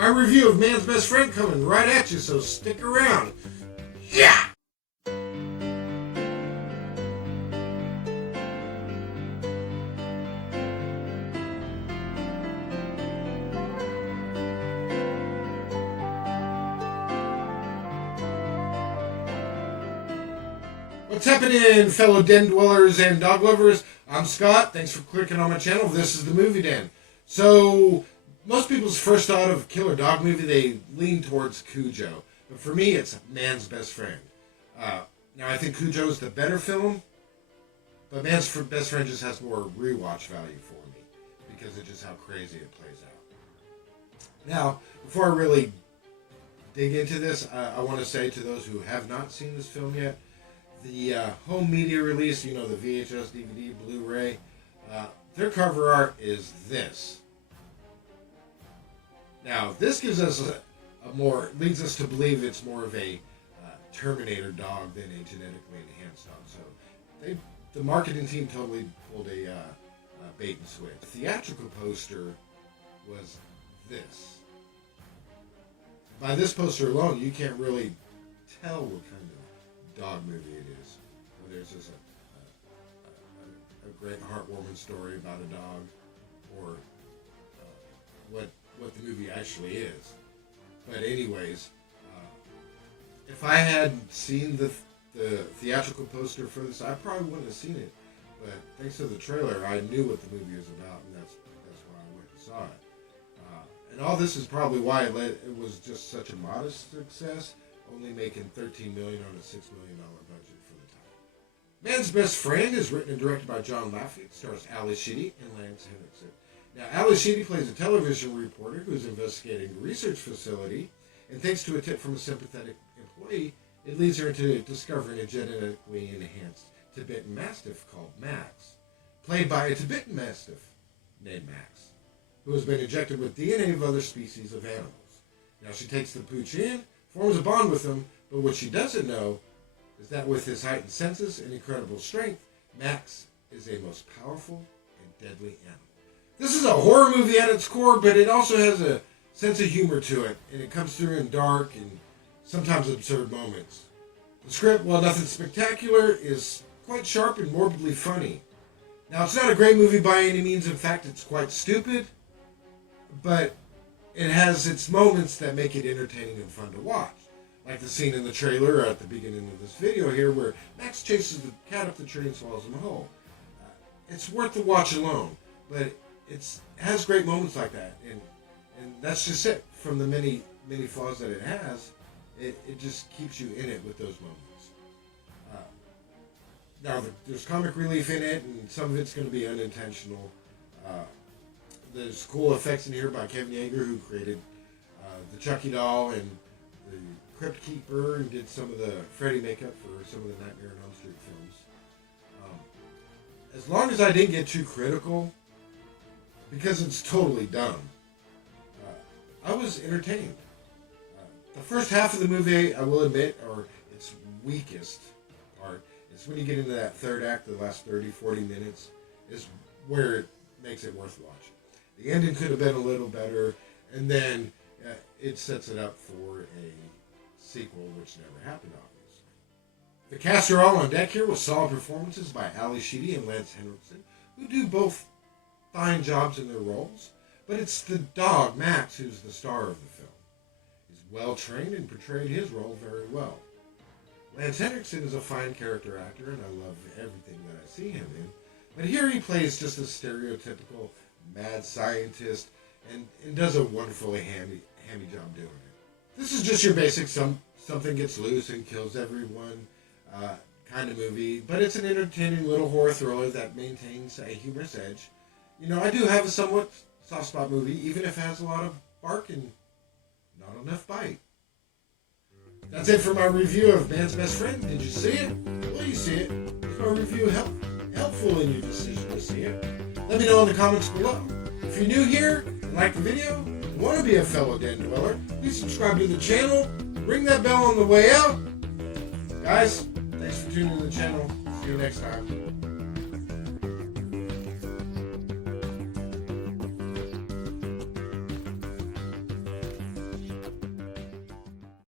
My review of Man's Best Friend coming right at you, so stick around. Yeah! What's happening, fellow den dwellers and dog lovers? I'm Scott. Thanks for clicking on my channel. This is the Movie Den. So, most people's first thought of killer dog movie, they lean towards Cujo. But for me, it's Man's Best Friend. Now, I think Cujo's the better film, but Man's Best Friend just has more rewatch value for me because of just how crazy it plays out. Now, before I really dig into this, I want to say to those who have not seen this film yet, the home media release, you know, the VHS, DVD, Blu-ray, their cover art is this. Now, this gives us leads us to believe it's more of a Terminator dog than a genetically enhanced dog. So, the marketing team totally pulled a bait and switch. The theatrical poster was this. By this poster alone, you can't really tell what kind of dog movie it is. Whether it's just a great heartwarming story about a dog, or what the movie actually is. But anyways, if I had seen the theatrical poster for this, I probably wouldn't have seen it. But thanks to the trailer, I knew what the movie was about, and that's why I went and saw it. And all this is probably why it was just such a modest success, only making $13 million on a $6 million budget for the time. Man's Best Friend is written and directed by John Lafia. It stars Sheedy and Lance Henrickson. Now, Sheedy plays a television reporter who is investigating a research facility, and thanks to a tip from a sympathetic employee, it leads her into discovering a genetically enhanced Tibetan Mastiff called Max, played by a Tibetan Mastiff named Max, who has been injected with DNA of other species of animals. Now, she takes the pooch in, forms a bond with him, but what she doesn't know is that with his heightened senses and incredible strength, Max is a most powerful and deadly animal. This is a horror movie at its core, but it also has a sense of humor to it, and it comes through in dark and sometimes absurd moments. The script, while nothing spectacular, is quite sharp and morbidly funny. Now, it's not a great movie by any means. In fact, it's quite stupid, but it has its moments that make it entertaining and fun to watch. Like the scene in the trailer at the beginning of this video here where Max chases the cat up the tree and swallows him whole. It's worth the watch alone, but it has great moments like that. And that's just it. From the many, many flaws that it has, it just keeps you in it with those moments. Now, there's comic relief in it, and some of it's going to be unintentional. There's cool effects in here by Kevin Yeager, who created the Chucky doll and the Crypt Keeper, and did some of the Freddy makeup for some of the Nightmare on Elm Street films. As long as I didn't get too critical, because it's totally dumb, I was entertained. The first half of the movie, I will admit, or its weakest part, is when you get into that third act, the last 30, 40 minutes, is where it makes it worth watching. The ending could have been a little better, and then it sets it up for a sequel, which never happened, obviously. The cast are all on deck here with solid performances by Sheedy and Lance Henrickson, who do both fine jobs in their roles, but it's the dog, Max, who's the star of the film. He's well-trained and portrayed his role very well. Lance Henriksen is a fine character actor, and I love everything that I see him in, but here he plays just a stereotypical mad scientist and does a wonderfully hammy job doing it. This is just your basic something gets loose and kills everyone kind of movie, but it's an entertaining little horror thriller that maintains a humorous edge. You know, I do have a somewhat soft spot movie, even if it has a lot of bark and not enough bite. That's it for my review of Man's Best Friend. Did you see it? Will you see it? Is my review helpful in your decision to see it? Let me know in the comments below. If you're new here and like the video and want to be a fellow den dweller, please subscribe to the channel, ring that bell on the way out. Guys, thanks for tuning in to the channel. See you next time.